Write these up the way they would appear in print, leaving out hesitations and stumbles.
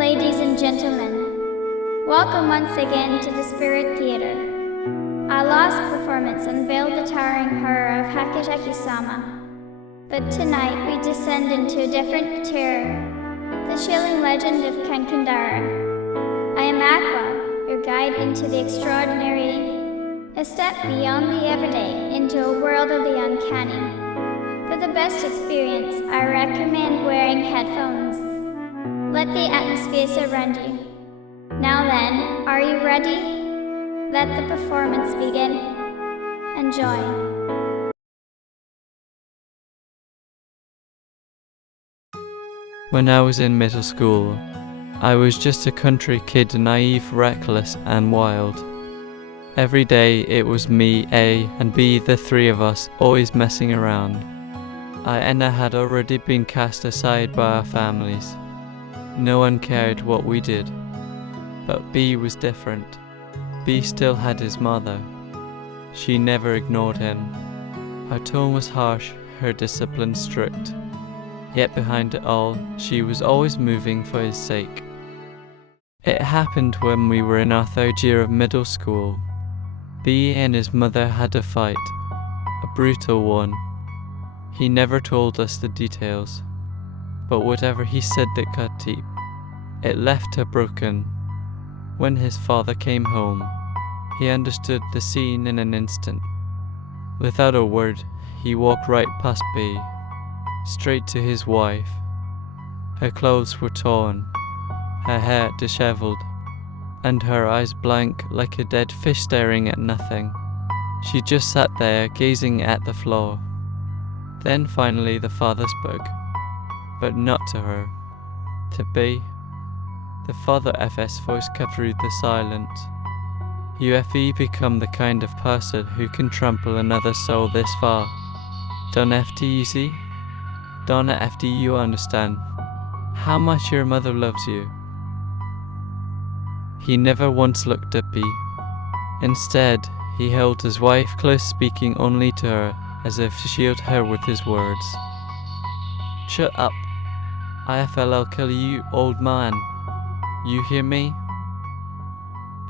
Ladies and gentlemen, welcome once again to the Spirit Theater. Our last performance unveiled the towering horror of Hakitaki-sama. But tonight we descend into a different terror, the chilling legend of Kankandara. I am Aqua, your guide into the extraordinary, a step beyond the everyday into a world of the uncanny. For the best experience, I recommend wearing headphones. Let the atmosphere surround you. Now then, are you ready? Let the performance begin. Enjoy. When I was in middle school, I was just a country kid, naive, reckless, and wild. Every day it was me, A, and B, the three of us, always messing around. I and I had already been cast aside by our families. No one cared what we did. But B was different. B still had his mother. She never ignored him. Her tone was harsh, her discipline strict. Yet behind it all, she was always moving for his sake. It happened when we were in our third year of middle school. B and his mother had a fight, a brutal one. He never told us the details, but whatever he said that cut deep. It left her broken. When his father came home, he understood the scene in an instant. Without a word, he walked right past B, straight to his wife. Her clothes were torn, her hair disheveled, and her eyes blank like a dead fish staring at nothing. She just sat there, gazing at the floor. Then finally the father spoke, but not to her, to B. The father FS voice cut through the silence. You have become the kind of person who can trample another soul this far. Don't FT, you see? Don't FT, you understand how much your mother loves you. He never once looked at B. Instead, he held his wife close, speaking only to her, as if to shield her with his words. Shut up. I'll kill you, old man. You hear me?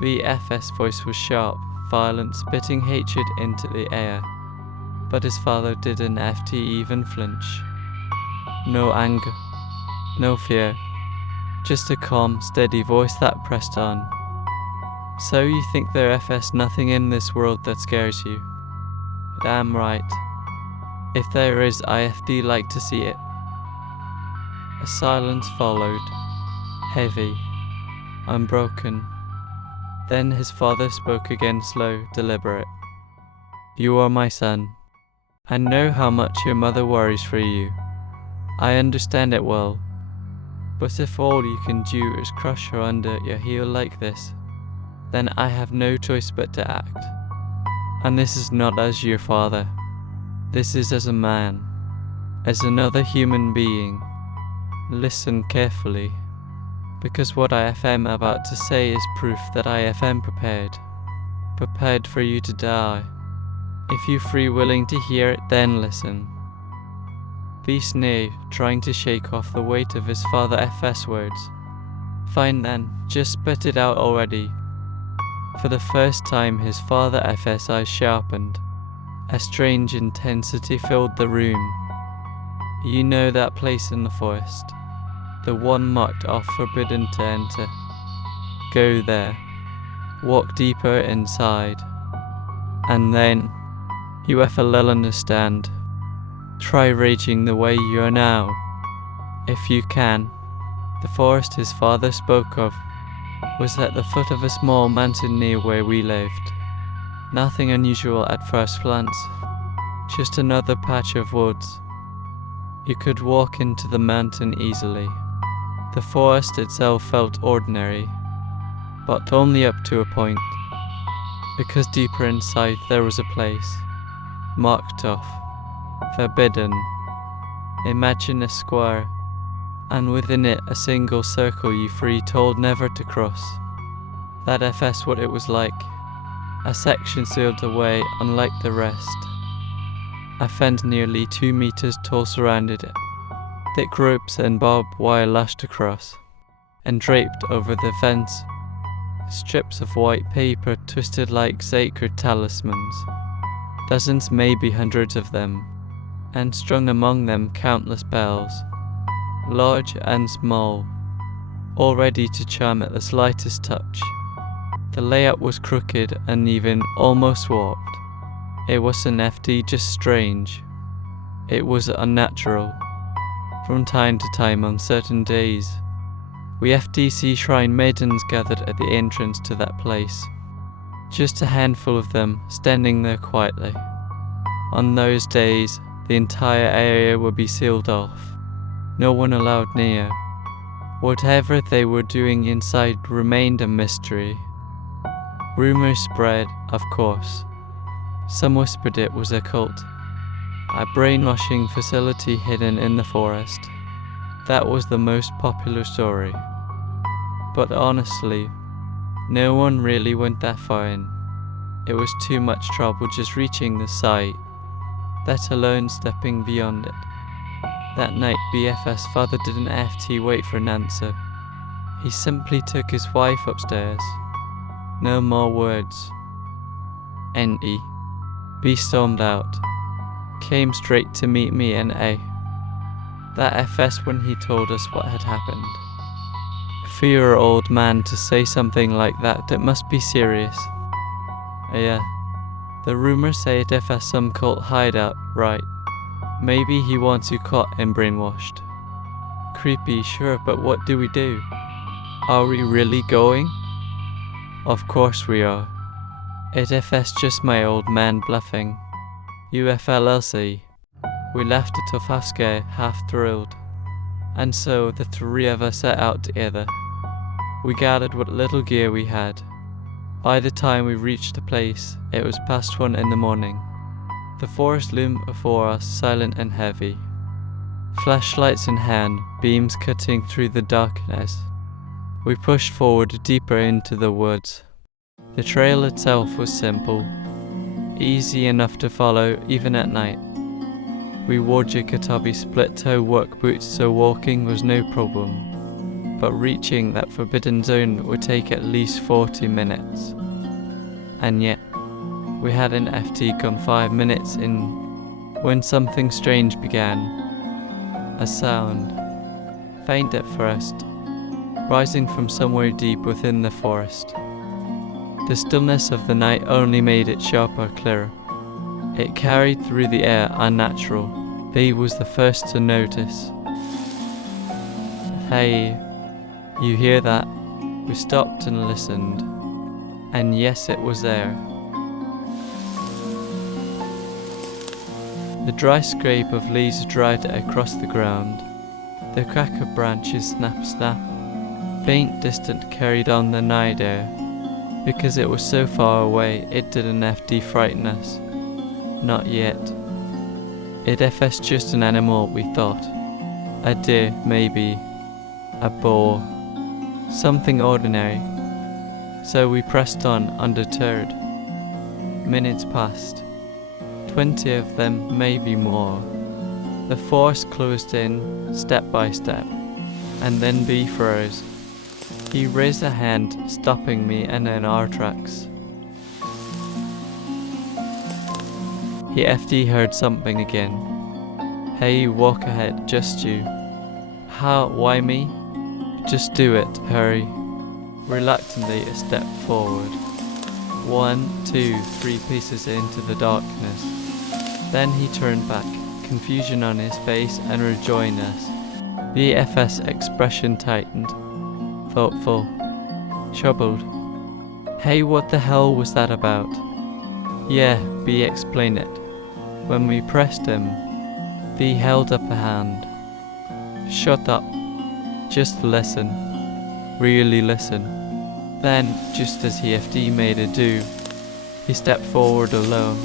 BF's voice was sharp, violent, spitting hatred into the air. But his father didn't FT even flinch. No anger, no fear, just a calm, steady voice that pressed on. So you think there FS nothing in this world that scares you? Damn right. If there is, IFD like to see it. A silence followed, heavy, unbroken. Then his father spoke again, slow, deliberate. You are my son. I know how much your mother worries for you. I understand it well. But if all you can do is crush her under your heel like this, then I have no choice but to act. And this is not as your father. This is as a man, as another human being. Listen carefully, because what I am about to say is proof that I am prepared for you to die. If you free willing to hear it, then listen. B sneered, trying to shake off the weight of his father FS words. Fine then, just spit it out already. For the first time his father FS eyes sharpened. A strange intensity filled the room. You know that place in the forest, the one marked off forbidden to enter. Go there, walk deeper inside, and then you will understand. Try raging the way you are now, if you can. The forest his father spoke of was at the foot of a small mountain near where we lived. Nothing unusual at first glance, just another patch of woods. You could walk into the mountain easily. The forest itself felt ordinary, but only up to a point, because deeper inside there was a place, marked off, forbidden. Imagine a square, and within it a single circle you three told never to cross. That FS what it was like. A section sealed away unlike the rest. A fence nearly 2 meters tall surrounded it. Thick ropes and barbed wire lashed across. and draped over the fence, strips of white paper twisted like sacred talismans, dozens, maybe hundreds of them, and strung among them countless bells, large and small, all ready to chime at the slightest touch. The layout was crooked, uneven, almost warped. It wasn't FD just strange. It was unnatural. From time to time on certain days, we FDC shrine maidens gathered at the entrance to that place. Just a handful of them standing there quietly. On those days, the entire area would be sealed off. No one allowed near. Whatever they were doing inside remained a mystery. Rumors spread, of course. Some whispered it was a cult, a brainwashing facility hidden in the forest. That was the most popular story. But honestly, no one really went that far in. It was too much trouble just reaching the site, let alone stepping beyond it. That night, BF's father didn't FT wait for an answer. He simply took his wife upstairs. No more words. NE. B stormed out. Came straight to meet me and A. That FS when he told us what had happened. For your old man to say something like that, it must be serious. Yeah. The rumors say it FS some cult hideout, right? Maybe he wants you caught and brainwashed. Creepy, sure, but what do we do? Are we really going? Of course we are. It FS just my old man bluffing. UFLLC. We left at Tofaske half thrilled. And so the three of us set out together. We gathered what little gear we had. By the time we reached the place, it was past 1 in the morning. The forest loomed before us, silent and heavy. Flashlights in hand, beams cutting through the darkness. We pushed forward deeper into the woods. The trail itself was simple, easy enough to follow even at night. We wore Jikatabi split-toe work boots, so walking was no problem. But reaching that forbidden zone would take at least 40 minutes. And yet, we hadn't FT gone 5 minutes in when something strange began. A sound, faint at first, rising from somewhere deep within the forest. The stillness of the night only made it sharper, clearer. It carried through the air, unnatural. B was the first to notice. Hey, you hear that? We stopped and listened. And yes, it was there. The dry scrape of leaves dried across the ground. The crack of branches snap snap. Faint distant carried on the night air. Because it was so far away, it didn't FD frighten us. Not yet. It FS just an animal, we thought. A deer, maybe. A boar. Something ordinary. So we pressed on, undeterred. Minutes passed. 20 of them, maybe more. The forest closed in, step by step. And then B froze. He raised a hand, stopping me and in our tracks. He FD heard something again. Hey, walk ahead, just you. How, why me? Just do it, hurry. Reluctantly a step forward. 1, 2, 3 paces into the darkness. Then he turned back, confusion on his face, and rejoined us. The FS expression tightened. Thoughtful. Troubled. Hey, what the hell was that about? Yeah, B explained it. When we pressed him, B held up a hand. Shut up. Just listen. Really listen. Then, just as he FD made a do, he stepped forward alone,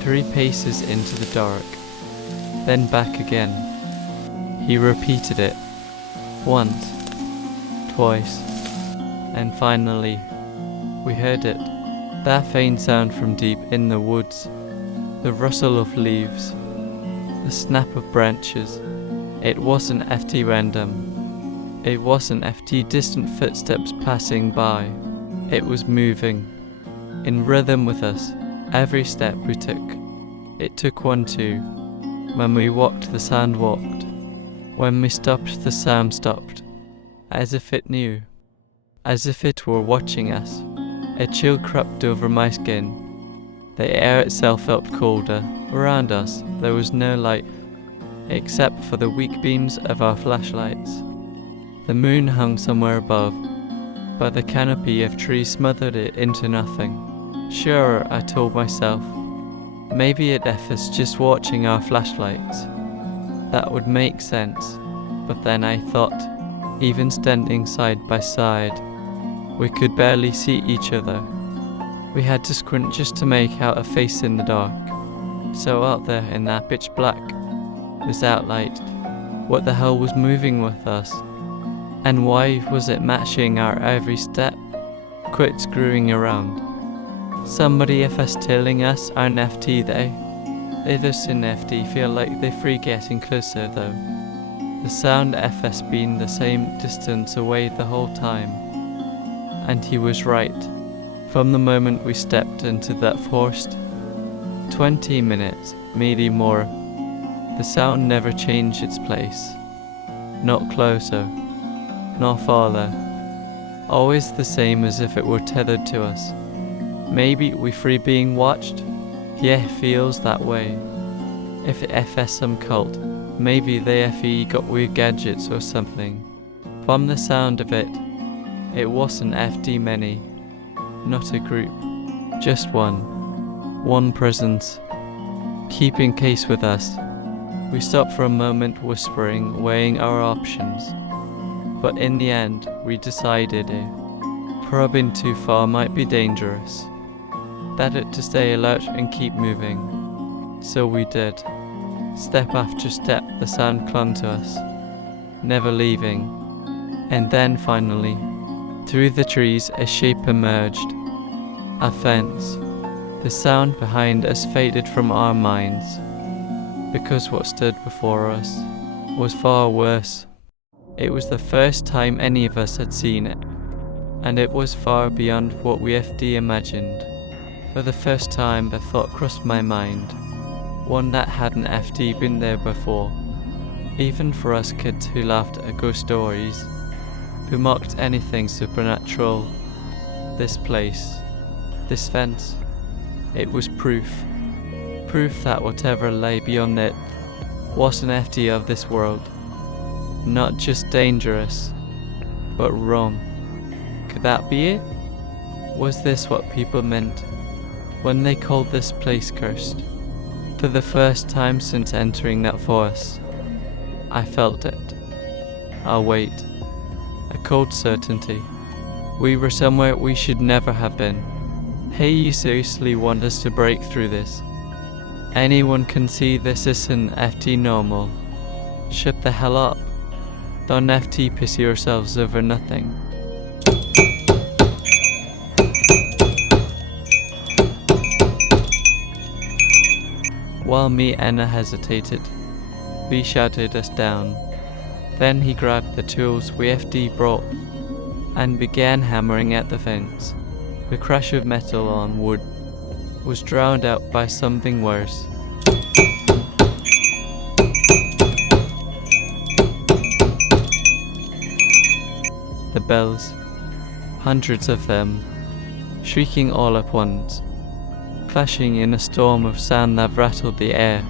3 paces into the dark, then back again. He repeated it, once, twice, and finally, we heard it, that faint sound from deep in the woods, the rustle of leaves, the snap of branches. It wasn't FT random. It wasn't FT distant footsteps passing by. It was moving, in rhythm with us, every step we took. It took one too. When we walked, the sound walked. When we stopped, the sound stopped. As if it knew. As if it were watching us. A chill crept over my skin. The air itself felt colder. Around us, there was no light, except for the weak beams of our flashlights. The moon hung somewhere above, but the canopy of trees smothered it into nothing. Sure, I told myself, maybe it is just watching our flashlights. That would make sense, but then I thought, even standing side by side, we could barely see each other. We had to squint just to make out a face in the dark. So out there in that pitch black, this outlight, what the hell was moving with us? And why was it matching our every step? Quit screwing around. Somebody FS telling us aren't FT they just in FT feel like they're free getting closer though. The sound FS been the same distance away the whole time. And he was right. From the moment we stepped into that forest, 20 minutes, maybe more, the sound never changed its place. Not closer, not farther. Always the same as if it were tethered to us. Maybe we free being watched? Yeah, feels that way. If it FS some cult, maybe they FE got weird gadgets or something. From the sound of it, it wasn't FD many. Not a group, just one presence, keeping case with us. We stopped for a moment whispering, weighing our options, but in the end we decided probing too far might be dangerous, that it to stay alert and keep moving. So we did. Step after step the sound clung to us, never leaving, and then finally, through the trees a shape emerged. A fence. The sound behind us faded from our minds, because what stood before us was far worse. It was the first time any of us had seen it, and it was far beyond what we FD imagined. For the first time the thought crossed my mind, one that hadn't FD been there before. Even for us kids who laughed at ghost stories, who mocked anything supernatural, this place, this fence, it was proof that whatever lay beyond it was an FD of this world. Not just dangerous, but wrong. Could that be it? Was this what people meant when they called this place cursed? For the first time since entering that forest, I felt it. A weight, a cold certainty. We were somewhere we should never have been. Hey, you seriously want us to break through this? Anyone can see this isn't FT normal. Shut the hell up. Don't FT piss yourselves over nothing. While me and Anna hesitated, B shouted us down. Then he grabbed the tools we FD brought and began hammering at the fence. The crash of metal on wood was drowned out by something worse. The bells, hundreds of them, shrieking all at once, clashing in a storm of sound that rattled the air.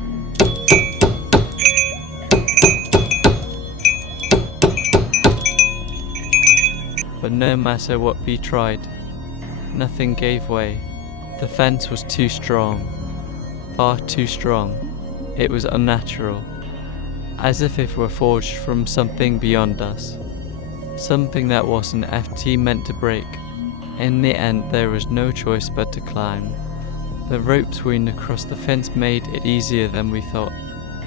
But no matter what we tried, nothing gave way. The fence was too strong, far too strong. It was unnatural, as if it were forged from something beyond us, something that wasn't FT meant to break. In the end, there was no choice but to climb. The ropes wound across the fence made it easier than we thought,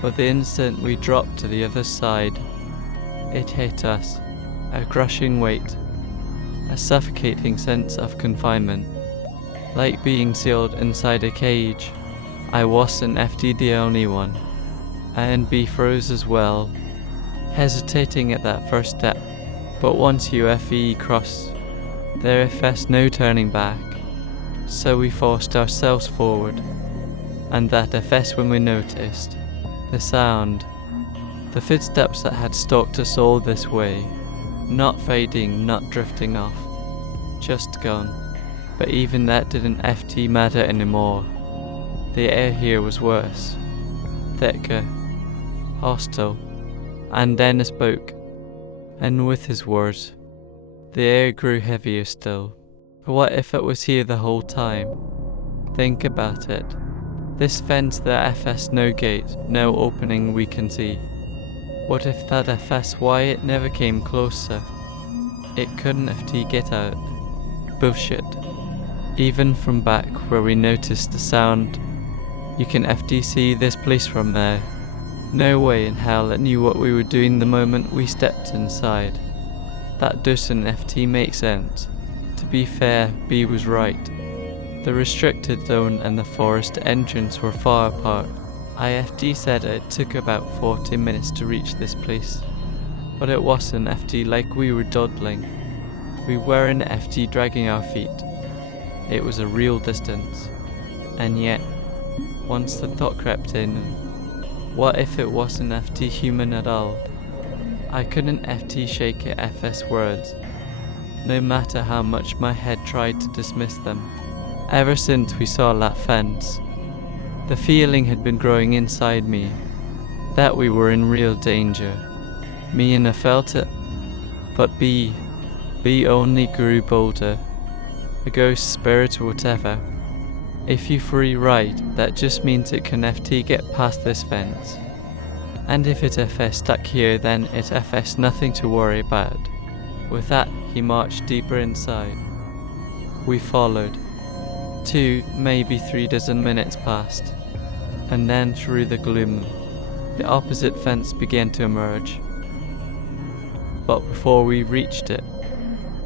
but the instant we dropped to the other side, it hit us, a crushing weight, a suffocating sense of confinement, like being sealed inside a cage. I wasn't FD the only one, and B froze as well, hesitating at that first step. But once UFE crossed, there FS no turning back, so we forced ourselves forward, and that FS when we noticed the sound, the footsteps that had stalked us all this way, not fading, not drifting off, just gone. But even that didn't FT matter anymore. The air here was worse, thicker, hostile, and Dennis spoke, and with his words, the air grew heavier still. What if it was here the whole time? Think about it. This fence, the FS, no gate, no opening we can see. What if that FS, why it never came closer? It couldn't FT get out. Bullshit. Even from back where we noticed the sound, you can FT see this place from there. No way in hell it knew what we were doing the moment we stepped inside. That doesn't FT make sense. To be fair, B was right. The restricted zone and the forest entrance were far apart. IFD said it took about 40 minutes to reach this place. But it wasn't FT like we were dawdling. We weren't FT dragging our feet. It was a real distance. And yet, once the thought crept in, what if it wasn't FT human at all? I couldn't FT shake it FS words, no matter how much my head tried to dismiss them. Ever since we saw that fence, the feeling had been growing inside me, that we were in real danger. Me and I felt it, but B only grew bolder. A ghost, spirit, or whatever. If you free ride, that just means it can FT get past this fence. And if it FS stuck here, then it FS nothing to worry about. With that, he marched deeper inside. We followed. 2, maybe 3 dozen minutes passed, and then through the gloom, the opposite fence began to emerge. But before we reached it,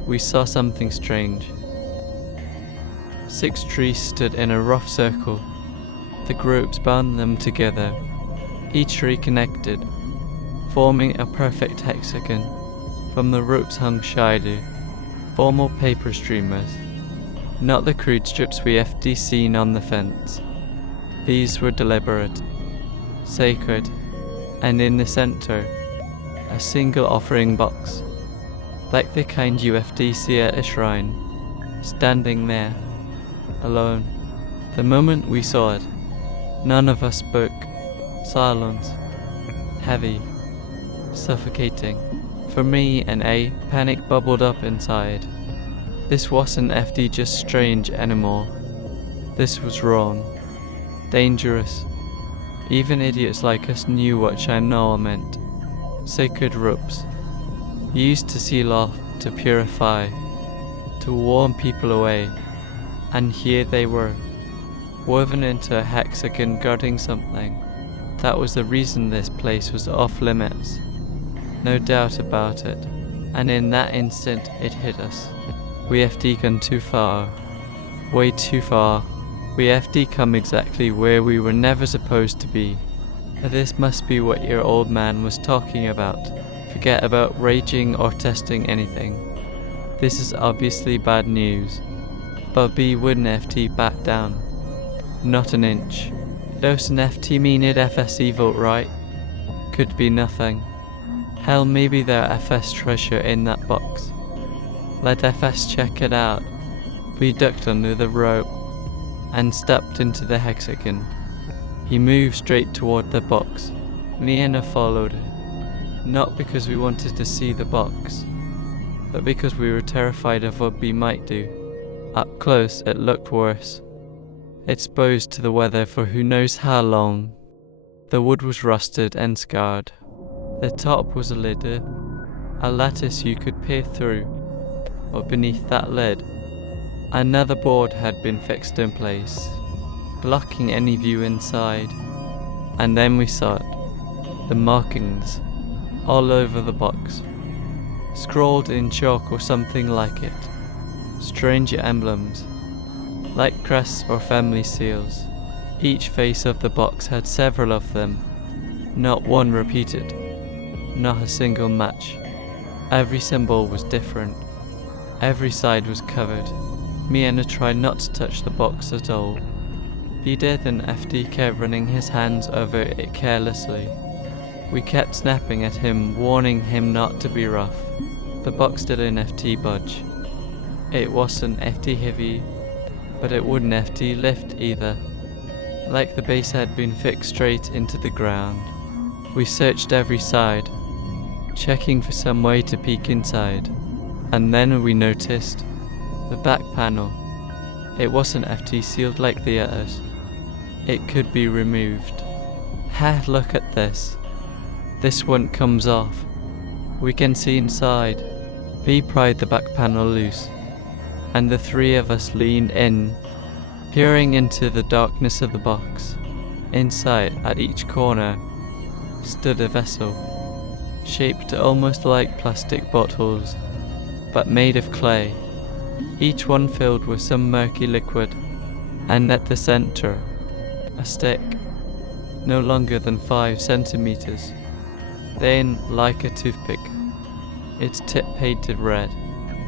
we saw something strange. 6 trees stood in a rough circle. The groups bound them together, each tree connected, forming a perfect hexagon. From the ropes hung shadow, formal paper streamers, not the crude strips we FD seen on the fence. These were deliberate, sacred, and in the center, a single offering box, like the kind UFD see at a shrine, standing there, alone. The moment we saw it, none of us spoke. Silence, heavy, suffocating. For me and A, panic bubbled up inside. This wasn't FD just strange anymore. This was wrong, dangerous. Even idiots like us knew what Chinol meant. Sacred ropes, used to seal off, to purify, to warn people away. And here they were, woven into a hexagon guarding something. That was the reason this place was off limits. No doubt about it. And in that instant, it hit us. We FD gone too far. Way too far. We FD come exactly where we were never supposed to be. This must be what your old man was talking about. Forget about raging or testing anything. This is obviously bad news. But B wouldn't FT back down. Not an inch. Doesn't FT mean it FSE vote right? Could be nothing. Hell, maybe there FS treasure in that box. Let FS check it out. We ducked under the rope and stepped into the hexagon. He moved straight toward the box. Me and I followed. Not because we wanted to see the box, but because we were terrified of what B might do. Up close, it looked worse. Exposed to the weather for who knows how long. The wood was rusted and scarred. The top was a lid, a lattice you could peer through. But beneath that lid, another board had been fixed in place, blocking any view inside. And then we saw it, the markings, all over the box, scrawled in chalk or something like it. Strange emblems, like crests or family seals. Each face of the box had several of them, not one repeated, not a single match. Every symbol was different. Every side was covered. Miena tried not to touch the box at all. Edith and FD kept running his hands over it carelessly. We kept snapping at him, warning him not to be rough. The box didn't FT budge. It wasn't FT heavy, but it wouldn't FT lift either. Like the base had been fixed straight into the ground. We searched every side, checking for some way to peek inside. And then we noticed the back panel. It wasn't FT sealed like the others. It could be removed. Ha, look at this. This one comes off. We can see inside. V pried the back panel loose, and the three of us leaned in, peering into the darkness of the box. Inside, at each corner, stood a vessel, shaped almost like plastic bottles, but made of clay, each one filled with some murky liquid, and at the center, a stick, no longer than 5 centimeters, thin like a toothpick, its tip painted red.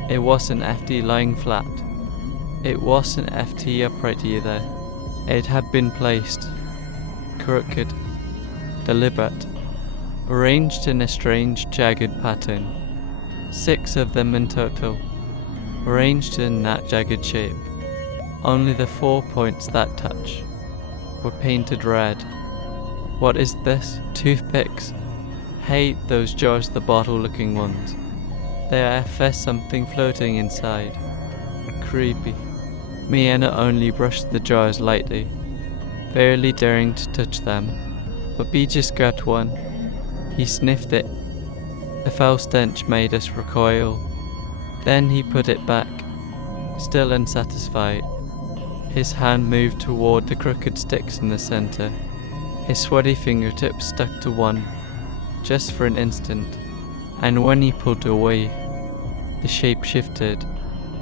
It wasn't FT lying flat. It wasn't FT upright either. It had been placed, crooked, deliberate, arranged in a strange jagged pattern. 6 of them in total, arranged in that jagged shape. Only the 4 points that touch were painted red. What is this? Toothpicks? Hate those jars, the bottle-looking ones. There FS something floating inside. Creepy. Miena only brushed the jars lightly, barely daring to touch them, but B just grabbed one. He sniffed it. The foul stench made us recoil. Then he put it back, still unsatisfied. His hand moved toward the crooked sticks in the center. His sweaty fingertips stuck to one, just for an instant, and when he pulled away, the shape shifted,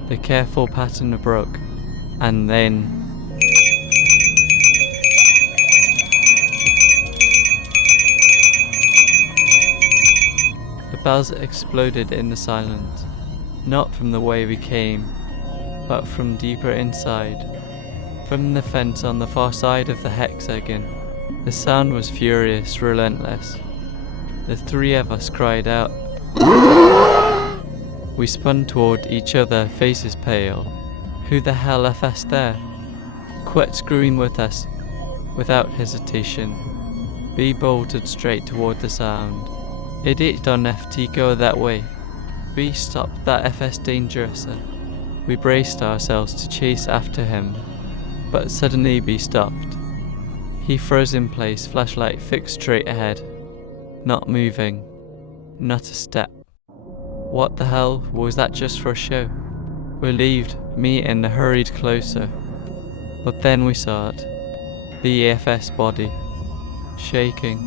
the careful pattern broke, and then the bells exploded in the silence, not from the way we came, but from deeper inside, from the fence on the far side of the hexagon. The sound was furious, relentless. The 3 of us cried out. We spun toward each other, faces pale. Who the hell FS there? Quit screwing with us. Without hesitation, B bolted straight toward the sound. Idiot on FT go that way. B stopped that FS dangerous. We braced ourselves to chase after him, but suddenly B stopped. He froze in place, flashlight fixed straight ahead. Not moving. Not a step. What the hell, was that just for a show? Relieved, me and hurried closer. But then we saw it. The EFS body. Shaking.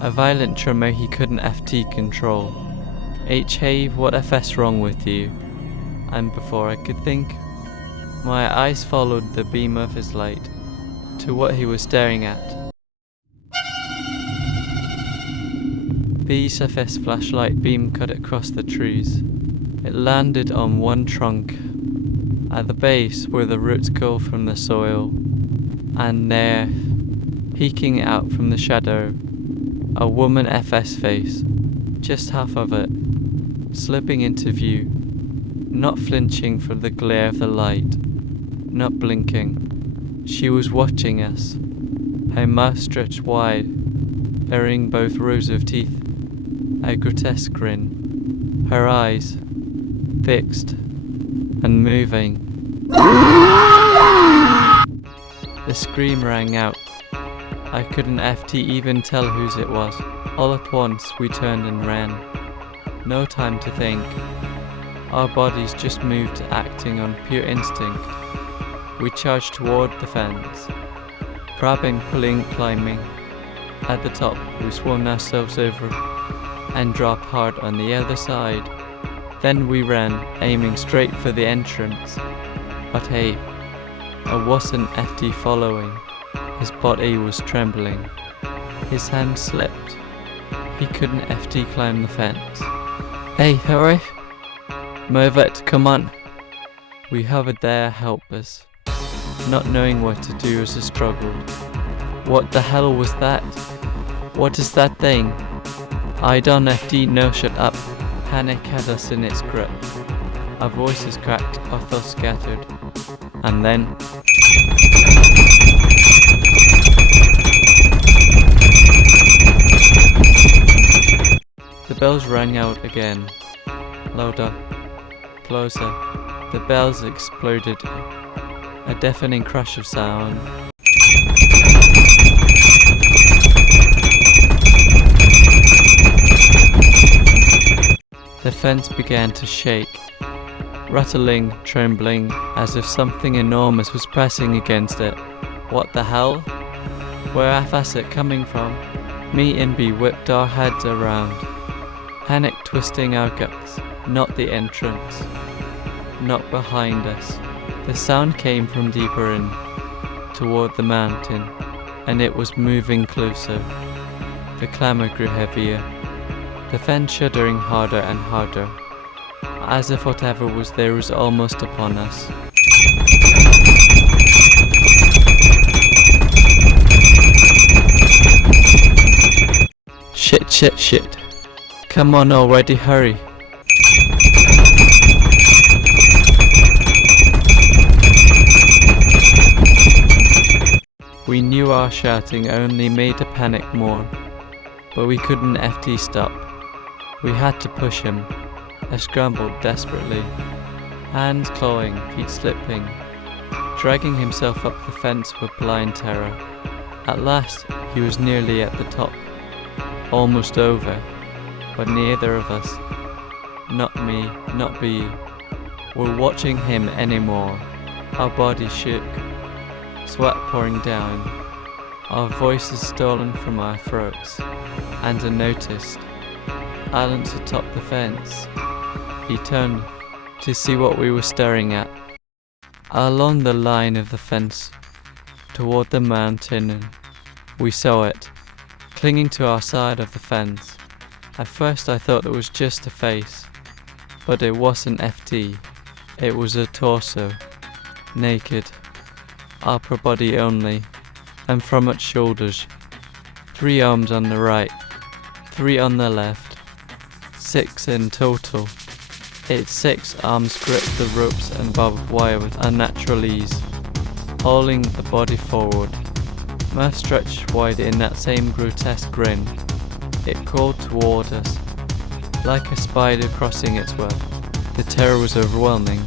A violent tremor he couldn't FT control. Have what FS wrong with you? And before I could think, my eyes followed the beam of his light to what he was staring at. B's FS flashlight beam cut across the trees. It landed on one trunk, at the base where the roots go from the soil, and there, peeking out from the shadow, a woman FS face, just half of it, slipping into view, not flinching from the glare of the light, not blinking. She was watching us, her mouth stretched wide, burying both rows of teeth, a grotesque grin, her eyes fixed and moving. The scream rang out. I couldn't FT even tell whose it was. All at once we turned and ran. No time to think. Our bodies just moved, acting on pure instinct. We charged toward the fence, grabbing, pulling, climbing. At the top, we swung ourselves over and dropped hard on the other side. Then we ran, aiming straight for the entrance. But hey, I wasn't FT following. His body was trembling. His hand slipped. He couldn't FT climb the fence. Hey, hurry! Move it, come on! We hovered there helpless, not knowing what to do as it struggled. What the hell was that? What is that thing? I don't FD, no, shut up. Panic had us in its grip. Our voices cracked, our thoughts scattered. And then... the bells rang out again. Louder. Closer. The bells exploded. A deafening crash of sound. The fence began to shake, rattling, trembling, as if something enormous was pressing against it. What the hell? Where was it coming from? Me and B whipped our heads around, panic twisting our guts. Not the entrance, not behind us. The sound came from deeper in, toward the mountain, and it was moving closer. The clamor grew heavier, the fence shuddering harder and harder, as if whatever was there was almost upon us. Shit. Come on already, hurry. We knew our shouting only made the panic more, but we couldn't FT stop. We had to push him. I scrambled desperately, hands clawing, feet slipping, dragging himself up the fence with blind terror. At last, he was nearly at the top, almost over, but neither of us, not me, not B, were watching him anymore. Our bodies shook, sweat pouring down, our voices stolen from our throats, and unnoticed, Alan's atop the fence. He turned to see what we were staring at. Along the line of the fence, toward the mountain, and we saw it, clinging to our side of the fence. At first I thought it was just a face, but it wasn't FT. It was a torso, naked, upper body only, and from its shoulders, 3 arms on the right, 3 on the left, 6 in total. Its 6 arms gripped the ropes and barbed wire with unnatural ease, hauling the body forward. Mouth stretched wide in that same grotesque grin. It crawled toward us, like a spider crossing its web. The terror was overwhelming.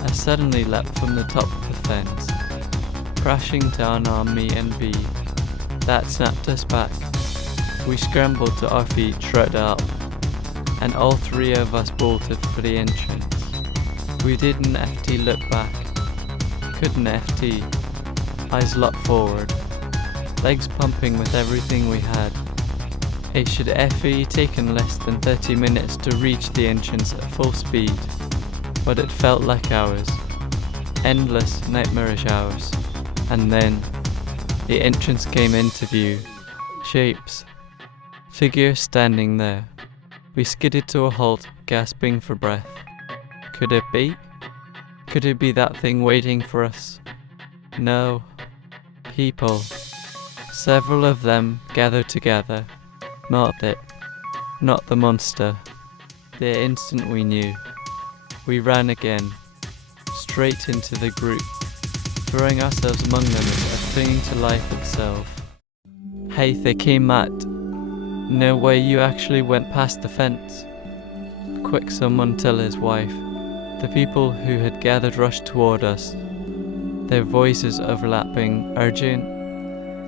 I suddenly leapt from the top of the fence, crashing down on me and B. That snapped us back. We scrambled to our feet, shredded up, and all 3 of us bolted for the entrance. We didn't FT look back. Couldn't FT. Eyes locked forward, legs pumping with everything we had. It should FE taken less than 30 minutes to reach the entrance at full speed, but it felt like hours. Endless, nightmarish hours. And then, the entrance came into view. Shapes. Figures standing there. We skidded to a halt, gasping for breath. Could it be? Could it be that thing waiting for us? No. People. Several of them gathered together. Not it. Not the monster. The instant we knew. We ran again. Straight into the group, throwing ourselves among them as if clinging to life itself. Hey, they came at. No way you actually went past the fence. Quick, someone tell his wife. The people who had gathered rushed toward us, their voices overlapping, urgent,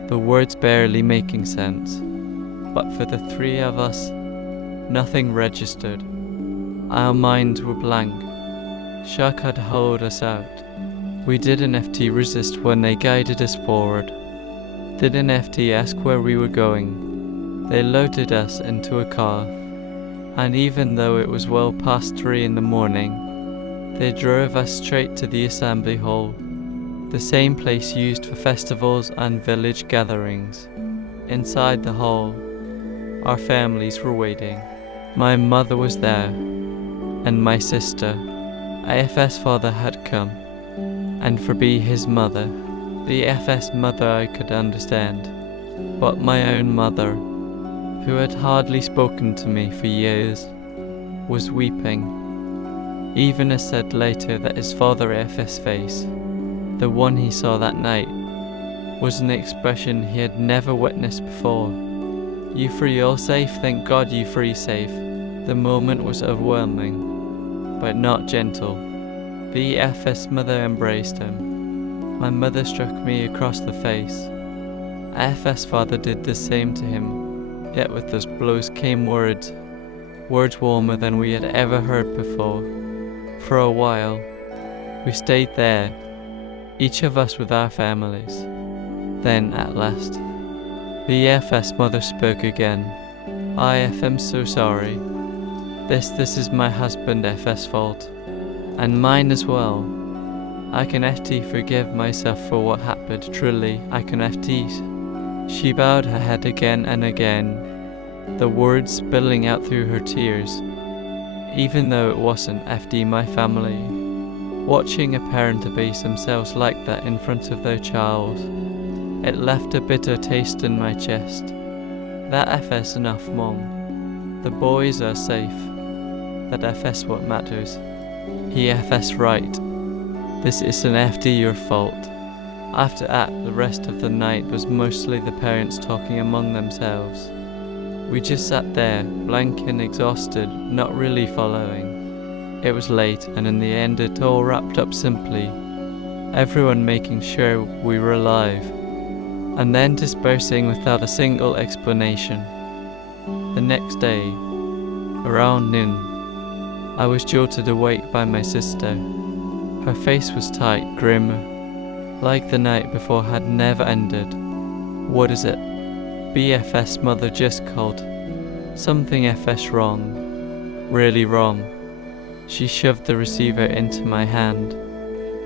the words barely making sense. But for the 3 of us, nothing registered. Our minds were blank. Shock had holed us out. We didn't FT resist when they guided us forward. Didn't FT ask where we were going. They loaded us into a car, and even though it was well past 3 in the morning, they drove us straight to the assembly hall, the same place used for festivals and village gatherings. Inside the hall, Our families were waiting. My mother was there, and my sister. AFS father had come, and for be his mother, the FS mother I could understand, but my own mother, who had hardly spoken to me for years, was weeping. Even as said later that his father FS face, the one he saw that night, was an expression he had never witnessed before. You three all safe, thank God you three safe. The moment was overwhelming, but not gentle. The FS mother embraced him. My mother struck me across the face. FS father did the same to him, yet with those blows came words warmer than we had ever heard before. For a while, we stayed there, each of us with our families. Then, at last, the FS mother spoke again. I am so sorry. This is my husband FS fault, and mine as well. I can FT forgive myself for what happened, truly, I can FT. She bowed her head again and again, the words spilling out through her tears, even though it wasn't FD my family. Watching a parent abase themselves like that in front of their child, it left a bitter taste in my chest. That FS enough, Mom. The boys are safe. That FS what matters. He FS right. This isn't FD your fault. After that, the rest of the night was mostly the parents talking among themselves. We just sat there, blank and exhausted, not really following. It was late, and in the end it all wrapped up simply. Everyone making sure we were alive, and then dispersing without a single explanation. The next day, around noon, I was jolted awake by my sister. Her face was tight, grim, like the night before had never ended. What is it? BFS mother just called. Something FS wrong. Really wrong. She shoved the receiver into my hand,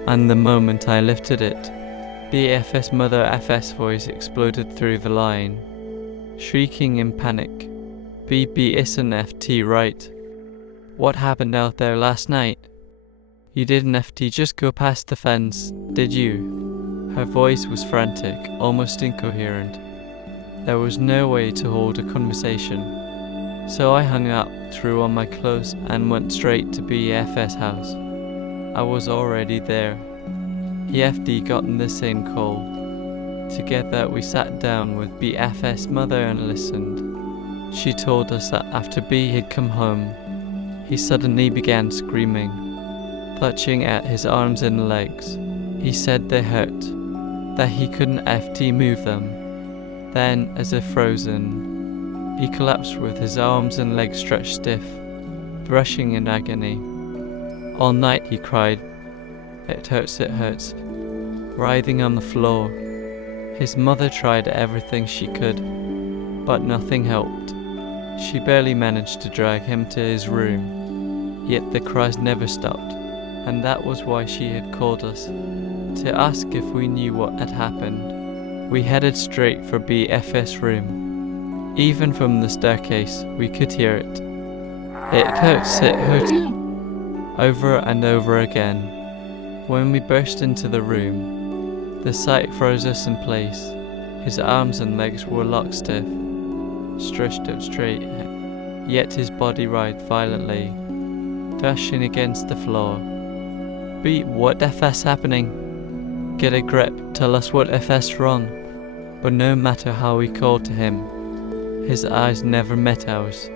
and the moment I lifted it, BFS mother FS voice exploded through the line, shrieking in panic. BB isn't FT right. What happened out there last night? You didn't FT just go past the fence, did you? Her voice was frantic, almost incoherent. There was no way to hold a conversation. So I hung up, threw on my clothes, and went straight to BFS house. I was already there. EFD got in the same call. Together we sat down with BFS mother and listened. She told us that after B had come home, he suddenly began screaming, clutching at his arms and legs. He said they hurt, that he couldn't FT move them. Then, as if frozen, he collapsed with his arms and legs stretched stiff, thrashing in agony. All night he cried, it hurts, writhing on the floor. His mother tried everything she could, but nothing helped. She barely managed to drag him to his room, yet the cries never stopped, and that was why she had called us, to ask if we knew what had happened. We headed straight for BFS room. Even from the staircase, we could hear it. It hurts, over and over again. When we burst into the room, the sight froze us in place. His arms and legs were locked stiff, stretched up straight, yet his body writhed violently, thrashing against the floor. Beat, what FS happening? Get a grip, tell us what FS wrong. But no matter how we called to him, his eyes never met ours.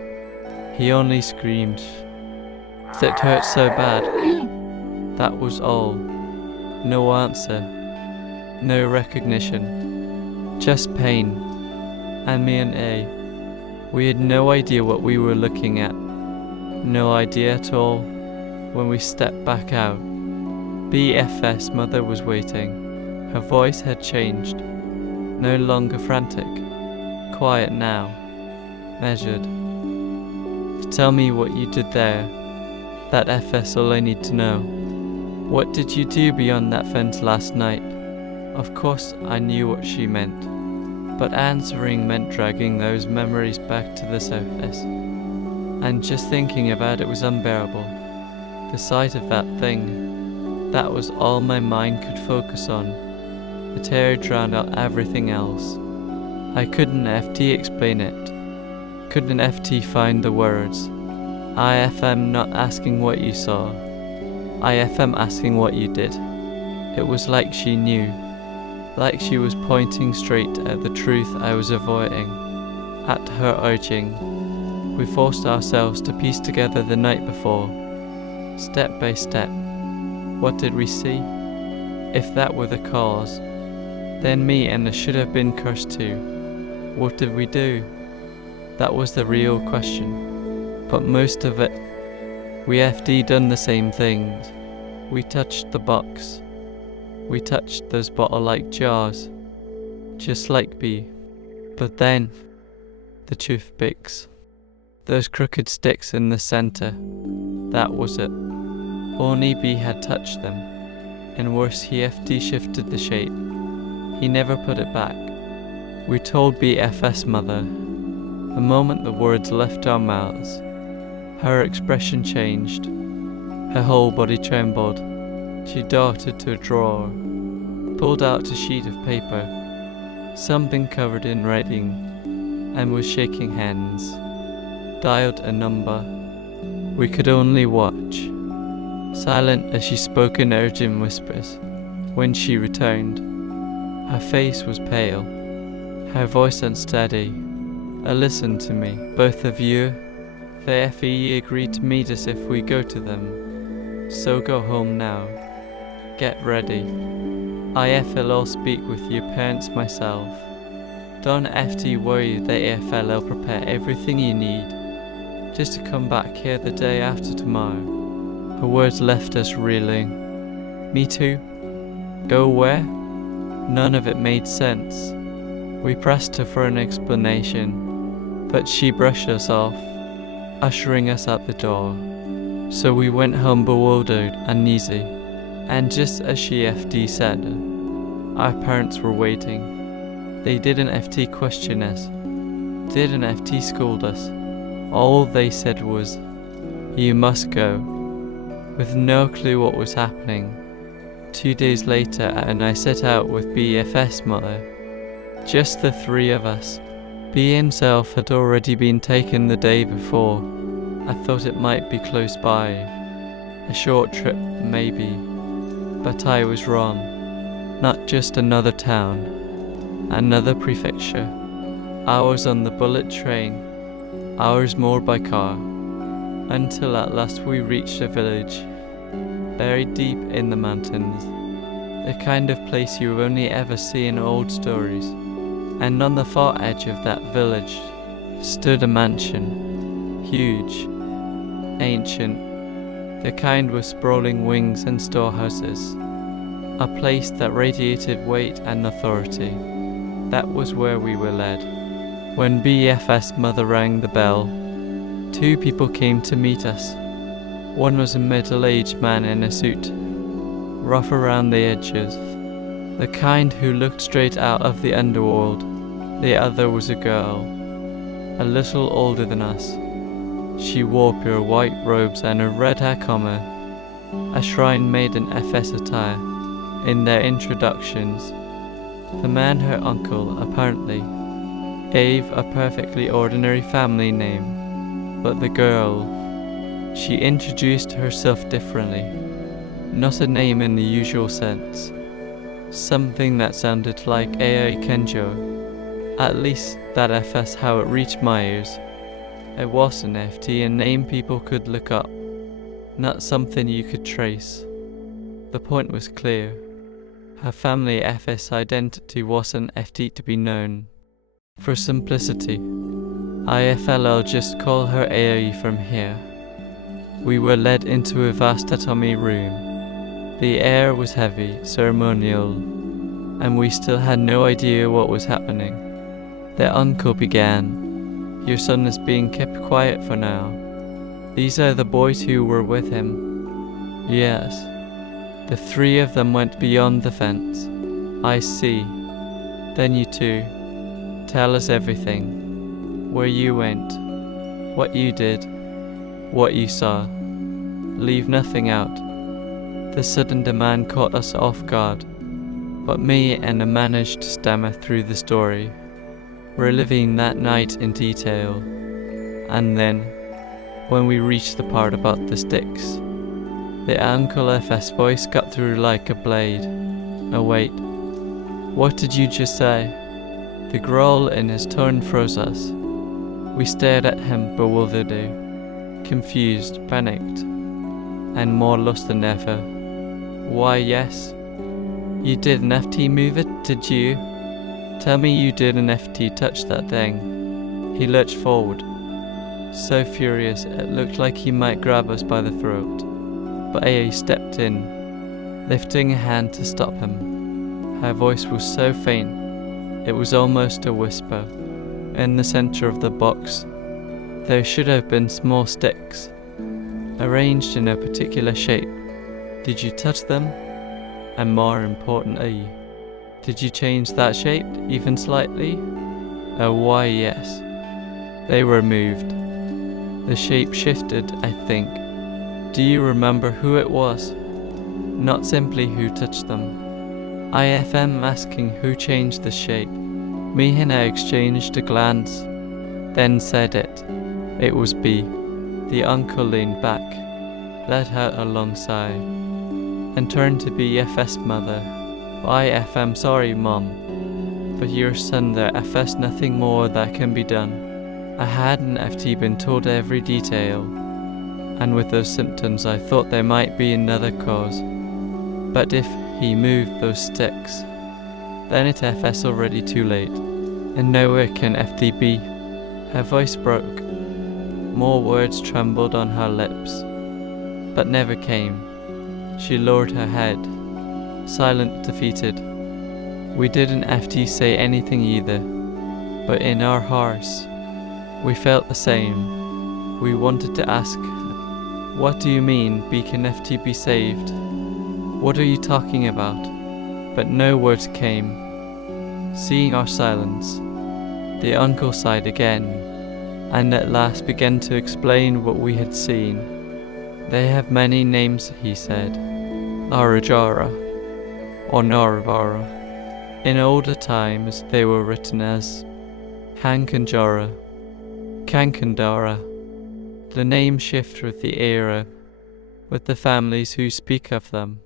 He only screamed, "That hurts so bad." That was all. No answer, no recognition, just pain. And me and A, we had no idea what we were looking at. No idea at all. When we stepped back out, BFS mother was waiting. Her voice had changed. No longer frantic. Quiet now. Measured. Tell me what you did there. That FS all I need to know. What did you do beyond that fence last night? Of course I knew what she meant. but answering meant dragging those memories back to the surface. And just thinking about it was unbearable. The sight of that thing, that was all my mind could focus on. The terror drowned out everything else. I couldn't FT explain it. Couldn't FT find the words. IFM not asking what you saw. IFM asking what you did. It was like she knew. Like she was pointing straight at the truth I was avoiding. At her urging, we forced ourselves to piece together the night before. Step by step. What did we see? If that were the cause, then me and the should have been cursed too. What did we do? That was the real question. But most of it, we FD done the same things. We touched the box. We touched those bottle-like jars. Just like B. But then, the toothpicks. Those crooked sticks in the center. That was it. Only B had touched them. And worse, he FD shifted the shape. He never put it back. We told BFS mother. The moment the words left our mouths, her expression changed. Her whole body trembled. She darted to a drawer, pulled out a sheet of paper, something covered in writing, and was shaking hands. Dialed a number. We could only watch, silent as she spoke in urgent whispers. When she returned, her face was pale, her voice unsteady. Listen to me, both of you. The FE agreed to meet us if we go to them. So go home now. Get ready. I'll speak with your parents myself. Don't FT worry, the AFL will prepare everything you need. Just to come back here the day after tomorrow. Her words left us reeling. Me too? Go where? None of it made sense. We pressed her for an explanation, but she brushed us off, ushering us out the door. So we went home bewildered, uneasy, and just as she FD said, our parents were waiting. They didn't FT question us, didn't FT scold us. All they said was, you must go, with no clue what was happening. 2 days later, and I set out with BFS mother. Just the three of us. B himself had already been taken the day before. I thought it might be close by. A short trip, maybe. But I was wrong. Not just another town. Another prefecture. Hours on the bullet train. Hours more by car. Until at last we reached a village. Buried deep in the mountains. The kind of place you only ever see in old stories. And on the far edge of that village stood a mansion. Huge. Ancient. The kind with sprawling wings and storehouses. A place that radiated weight and authority. That was where we were led. When BFS mother rang the bell, 2 people came to meet us. One was a middle-aged man in a suit, rough around the edges, the kind who looked straight out of the underworld. The other was a girl, a little older than us. She wore pure white robes and a red hair comma. A shrine made in FS attire. In their introductions, the man, her uncle, apparently, gave a perfectly ordinary family name. But the girl, she introduced herself differently. Not a name in the usual sense. Something that sounded like Ai Kenjo. At least that FS how it reached my ears. It was an FT, a name people could look up. Not something you could trace. The point was clear. Her family FS identity wasn't FT to be known. For simplicity, IFLL just call her AOE from here. We were led into a vast tatami room. The air was heavy, ceremonial, and we still had no idea what was happening. Their uncle began, "Your son is being kept quiet for now. These are the boys who were with him." Yes. The 3 of them went beyond the fence. I see. Then you too. Tell us everything. Where you went, what you did, what you saw. Leave nothing out. The sudden demand caught us off guard, but me and I managed to stammer through the story, reliving that night in detail. And then, when we reached the part about the sticks, the Uncle FS voice got through like a blade. Oh wait, what did you just say? The growl in his tone froze us. We stared at him bewildered, confused, panicked, and more lost than ever. Why, yes. You did an FT move it, did you? Tell me you did an FT touch that thing. He lurched forward, so furious it looked like he might grab us by the throat. But Aya stepped in, lifting a hand to stop him. Her voice was so faint, it was almost a whisper. In the center of the box, there should have been small sticks, arranged in a particular shape. Did you touch them? And more importantly, did you change that shape even slightly? Oh, why, yes. They were moved. The shape shifted, I think. Do you remember who it was? Not simply who touched them. IFM asking who changed the shape. Me and I exchanged a glance, then said it. It was B. The uncle leaned back, let out a long sigh, and turned to BFS mother. IFM sorry, Mom, but your son there FS nothing more that can be done. I hadn't FT been told every detail, and with those symptoms I thought there might be another cause. But if he moved those sticks, then it FS already too late, and nowhere can FT be. Her voice broke. More words trembled on her lips, but never came. She lowered her head, silent, defeated. We didn't FT say anything either, but in our hearts, we felt the same. We wanted to ask, what do you mean Beacon FT be saved? What are you talking about? But no words came. Seeing our silence, the uncle sighed again, and at last began to explain what we had seen. They have many names, he said. Narajara, or Naravara. In older times they were written as Kankandara, Kankandara. The names shift with the era, with the families who speak of them,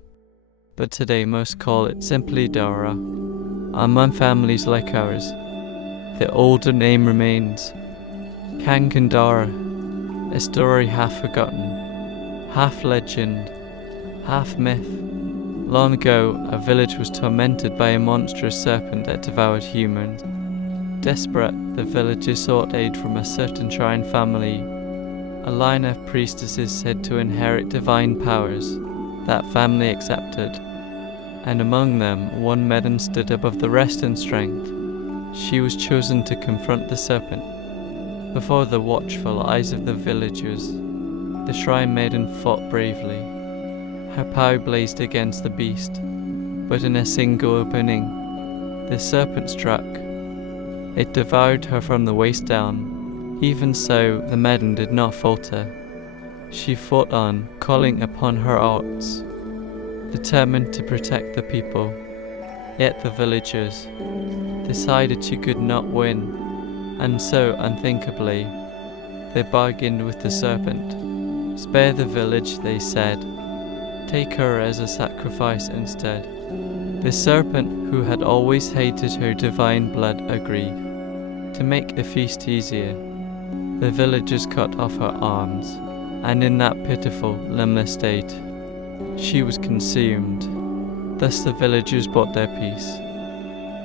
but today most call it simply Dara. Among families like ours, the older name remains. Kankandara, a story half forgotten, half legend, half myth. Long ago, a village was tormented by a monstrous serpent that devoured humans. Desperate, the villagers sought aid from a certain shrine family, a line of priestesses said to inherit divine powers. That family accepted, and among them one maiden stood above the rest in strength. She was chosen to confront the serpent. Before the watchful eyes of the villagers, the shrine maiden fought bravely. Her power blazed against the beast, but in a single opening, the serpent struck. It devoured her from the waist down. Even so, the maiden did not falter. She fought on, calling upon her odds, determined to protect the people. Yet the villagers decided she could not win, and so, unthinkably, they bargained with the serpent. Spare the village, they said. Take her as a sacrifice instead. The serpent, who had always hated her divine blood, agreed. To make the feast easier, the villagers cut off her arms, and in that pitiful, limbless state, she was consumed. Thus the villagers bought their peace.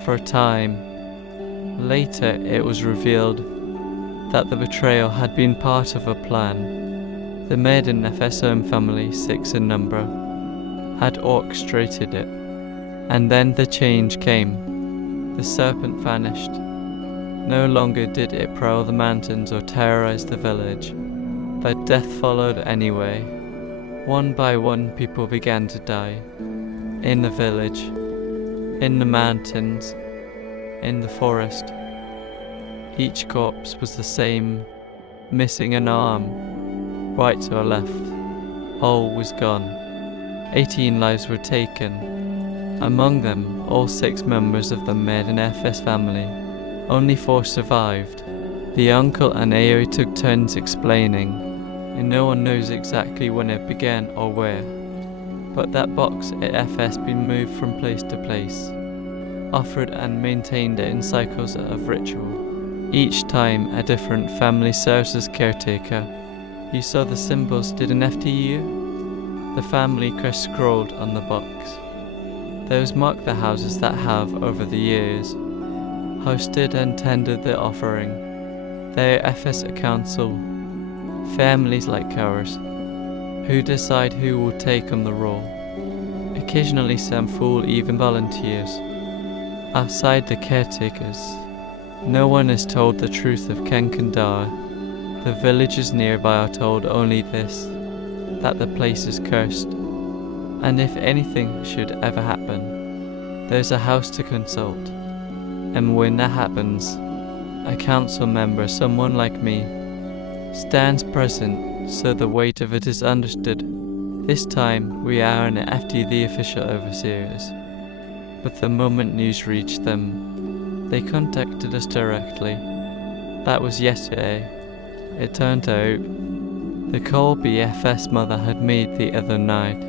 For a time. Later it was revealed that the betrayal had been part of a plan. The maiden FSOM family, 6 in number, had orchestrated it. And then the change came. The serpent vanished. No longer did it prowl the mountains or terrorize the village, but death followed anyway. One by one people began to die. In the village, in the mountains, in the forest, Each corpse was the same, missing an arm, right or left. All was gone. 18 lives were taken. Among them, all 6 members of the Maiden FS family. Only 4 survived. The uncle and Aoi took turns explaining, and no one knows exactly when it began or where. But that box at FS been moved from place to place, offered and maintained in cycles of ritual. Each time a different family serves as caretaker. You saw the symbols did an FTU? The family crest scrolled on the box. Those mark the houses that have, over the years, hosted and tended the offering. They are FS a council, families like ours, who decide who will take on the role. Occasionally some fool even volunteers. Outside the caretakers, no one is told the truth of Kankandara. The villagers nearby are told only this, that the place is cursed, and if anything should ever happen, there's a house to consult. And when that happens, a council member, someone like me, stands present so the weight of it is understood. This time we are an FD, the official overseers. But the moment news reached them, they contacted us directly. That was yesterday. It turned out the call BFS mother had made the other night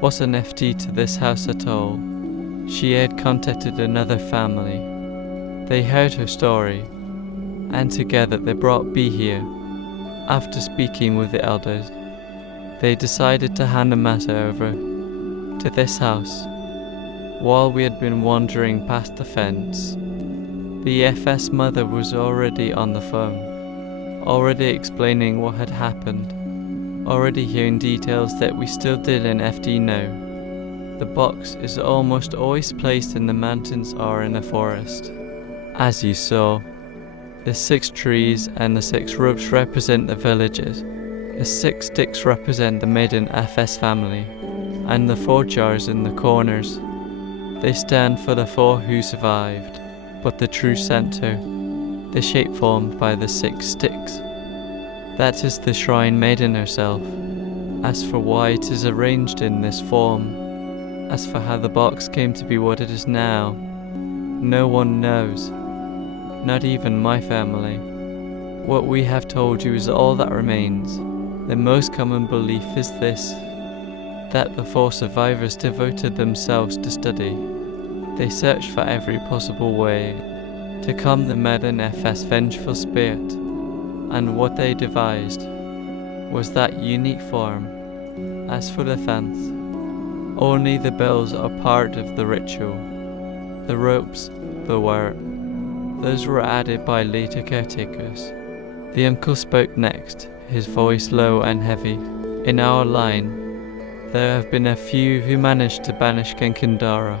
wasn't FD to this house at all. She had contacted another family. They heard her story, and together they brought B here. After speaking with the elders, they decided to hand the matter over to this house. While we had been wandering past the fence, the FS mother was already on the phone, already explaining what had happened, already hearing details that we still didn't FD know. The box is almost always placed in the mountains or in a forest. As you saw, the 6 trees and the 6 ropes represent the villages, the 6 sticks represent the Maiden FS family, and the 4 jars in the corners, they stand for the 4 who survived. But the true center, the shape formed by the 6 sticks, that is the Shrine Maiden herself. As for why it is arranged in this form, as for how the box came to be what it is now, no one knows. Not even my family. What we have told you is all that remains. The most common belief is this, that the 4 survivors devoted themselves to study. They searched for every possible way to calm the Maiden FS vengeful spirit, and what they devised was that unique form. As for the fence, only the bells are part of the ritual. The ropes, the wire, those were added by later caretakers. The uncle spoke next, his voice low and heavy. In our line, there have been a few who managed to banish Kankandara,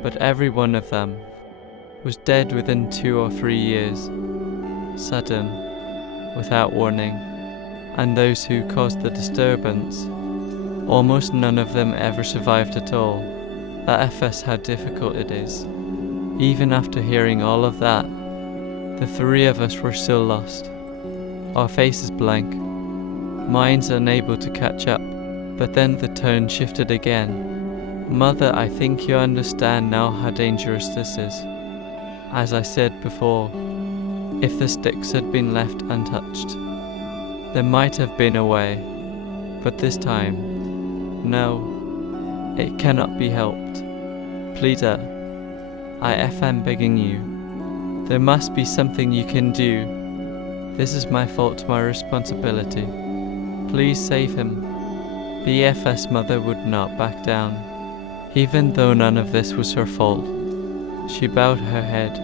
but every one of them was dead within 2 or 3 years. Sudden, without warning, and those who caused the disturbance, almost none of them ever survived at all. That FS how difficult it is. Even after hearing all of that, the 3 of us were still lost. Our faces blank, minds unable to catch up. But then the tone shifted again. Mother, I think you understand now how dangerous this is. As I said before, if the sticks had been left untouched, there might have been a way. But this time, no, it cannot be helped. Pleader, I am begging you. There must be something you can do. This is my fault, my responsibility. Please save him. The FS mother would not back down, even though none of this was her fault. She bowed her head,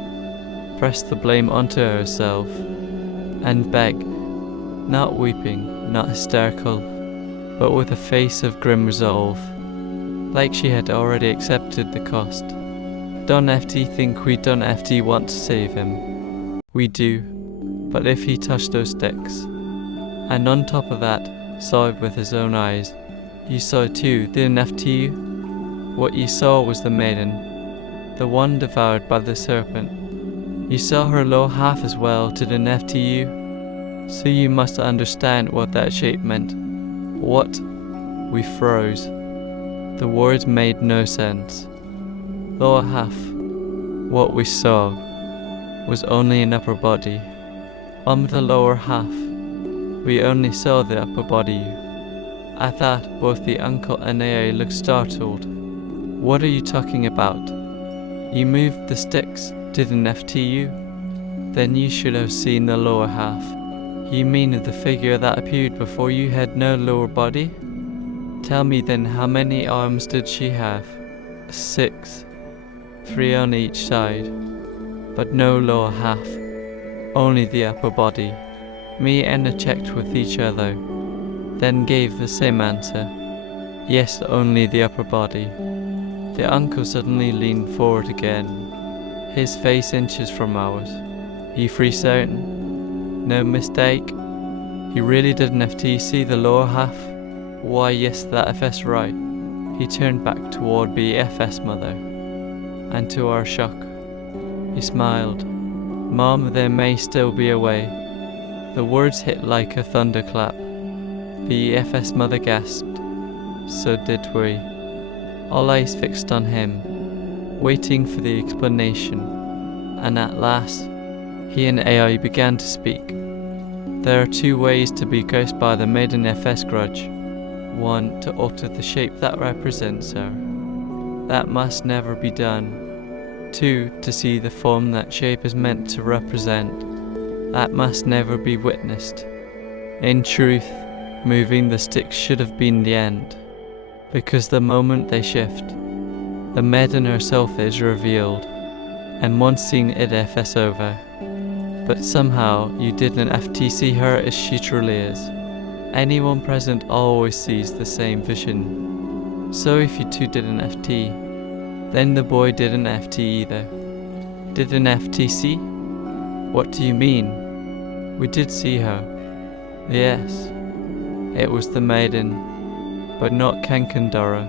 pressed the blame onto herself, and begged, not weeping, not hysterical, but with a face of grim resolve, like she had already accepted the cost. Don't FT think we don't FT want to save him. We do, but if he touched those sticks, and on top of that, saw it with his own eyes, you saw it too, didn't FT you? What you saw was the maiden, the one devoured by the serpent. You saw her lower half as well, didn't FTU? So you must understand what that shape meant. What? We froze. The words made no sense. Lower half. What we saw was only an upper body. On the lower half, we only saw the upper body. At that, both the uncle and AA looked startled. What are you talking about? You moved the sticks, didn't FTU? Then you should have seen the lower half. You mean the figure that appeared before you had no lower body? Tell me then, how many arms did she have? 6. 3 on each side. But no lower half. Only the upper body. Me and Anna checked with each other, then gave the same answer. Yes, only the upper body. The uncle suddenly leaned forward again, his face inches from ours. You free certain? No mistake? You really didn't FTC the lower half? Why yes, that FS right. He turned back toward BFS mother, and to our shock, he smiled. Mom, there may still be a way. The words hit like a thunderclap. BFS mother gasped. So did we. All eyes fixed on him, waiting for the explanation, and at last, he and AI began to speak. There are 2 ways to be cursed by the maiden FS grudge. 1, to alter the shape that represents her. That must never be done. 2, to see the form that shape is meant to represent. That must never be witnessed. In truth, moving the sticks should have been the end. Because the moment they shift, the maiden herself is revealed, and once seen it FS over. But somehow you didn't FTC her as she truly is. Anyone present always sees the same vision. So if you 2 didn't FT, then the boy didn't FT either. Didn't FTC? What do you mean? We did see her. Yes, it was the maiden. But not Kankandara.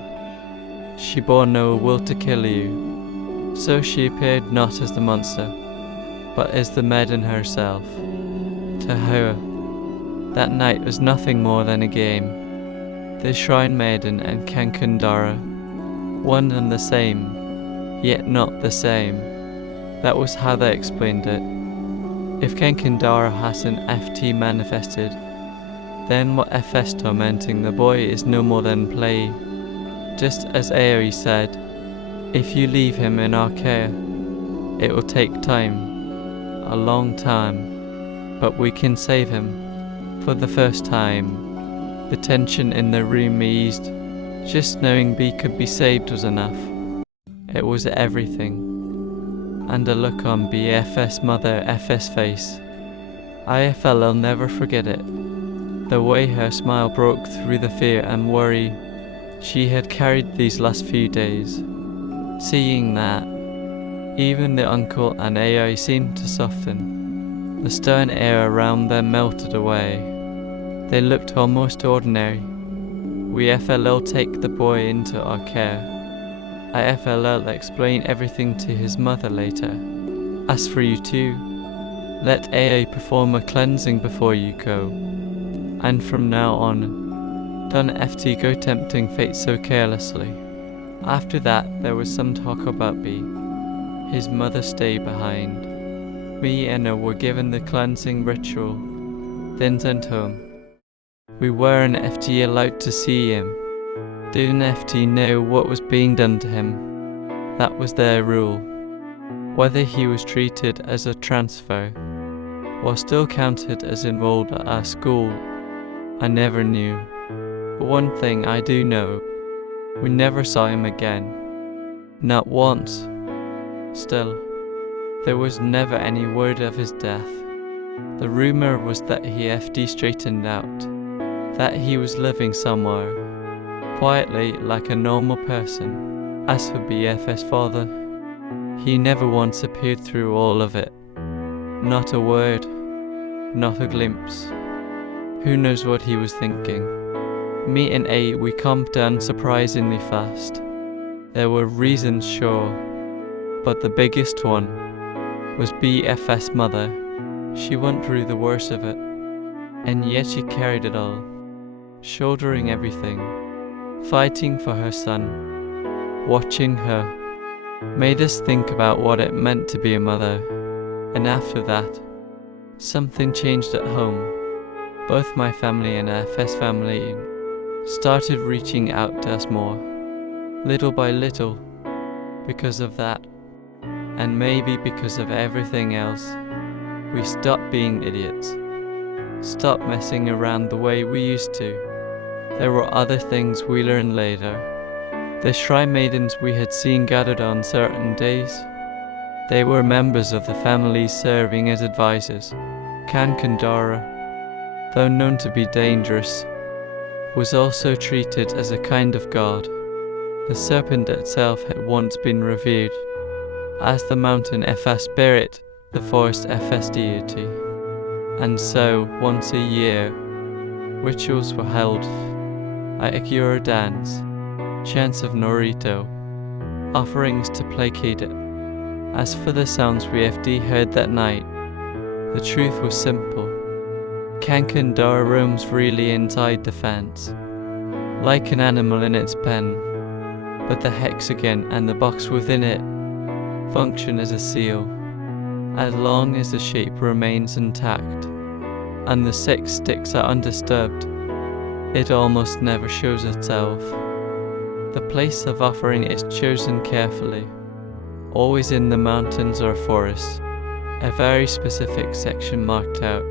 She bore no will to kill you, so she appeared not as the monster, but as the maiden herself. To her, that night was nothing more than a game. The Shrine Maiden and Kankandara, one and the same, yet not the same. That was how they explained it. If Kankandara hasn't FT manifested, then what FS tormenting the boy is no more than play. Just as Aoi said, if you leave him in our care, it will take time, a long time, but we can save him. For the first time, the tension in the room eased. Just knowing B could be saved was enough. It was everything. And a look on BFS mother FS face. I'll never forget it. The way her smile broke through the fear and worry she had carried these last few days. Seeing that, even the uncle and AI seemed to soften. The stern air around them melted away. They looked almost ordinary. We FLL take the boy into our care. I FLL explain everything to his mother later. As for you 2, let AA perform a cleansing before you go. And from now on, don't FT go tempting fate so carelessly. After that, there was some talk about B. His mother stayed behind. Me and her were given the cleansing ritual, then sent home. We weren't FT allowed to see him. Didn't FT know what was being done to him. That was their rule. Whether he was treated as a transfer, or still counted as enrolled at our school, I never knew. But one thing I do know, we never saw him again. Not once. Still, there was never any word of his death. The rumor was that he FD straightened out, that he was living somewhere, quietly like a normal person. As for BF's father, he never once appeared through all of it. Not a word, not a glimpse. Who knows what he was thinking? Me and A, we calmed down surprisingly fast. There were reasons, sure, but the biggest one was BFS mother. She went through the worst of it, and yet she carried it all, shouldering everything, fighting for her son. Watching her made us think about what it meant to be a mother, and after that, something changed at home. Both my family and FS family started reaching out to us more, little by little. Because of that, and maybe because of everything else, we stopped being idiots, stopped messing around the way we used to. There were other things we learned later. The shrine maidens we had seen gathered on certain days, they were members of the family serving as advisors. Kankandara, though known to be dangerous, was also treated as a kind of god. The serpent itself had once been revered as the mountain FS spirit, the forest FS deity. And so, once a year, rituals were held at Akira dance, chants of Norito, offerings to placate it. As for the sounds we heard that night, the truth was simple. Kankandara roams freely inside the fence, like an animal in its pen, but the hexagon and the box within it function as a seal. As long as the shape remains intact, and the 6 sticks are undisturbed, it almost never shows itself. The place of offering is chosen carefully, always in the mountains or forests, a very specific section marked out,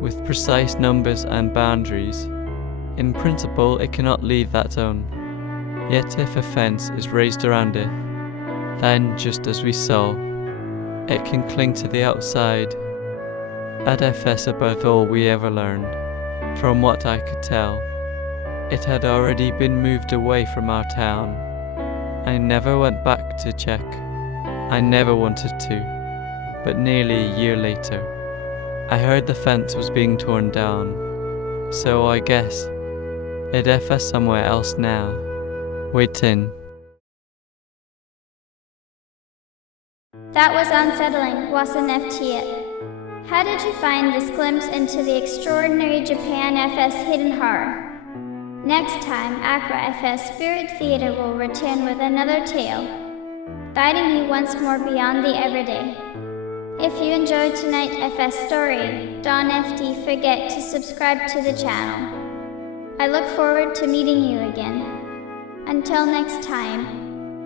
with precise numbers and boundaries. In principle, it cannot leave that zone. Yet if a fence is raised around it, then, just as we saw, it can cling to the outside. At FS above all we ever learned, from what I could tell, it had already been moved away from our town. I never went back to check. I never wanted to, but nearly a year later, I heard the fence was being torn down, so I guess it FS somewhere else now, waiting. That was unsettling, wasn't it? How did you find this glimpse into the extraordinary Japan FS hidden horror? Next time, Accra FS Spirit Theater will return with another tale, guiding you once more beyond the everyday. If you enjoyed tonight's FS story, don't forget to subscribe to the channel. I look forward to meeting you again. Until next time.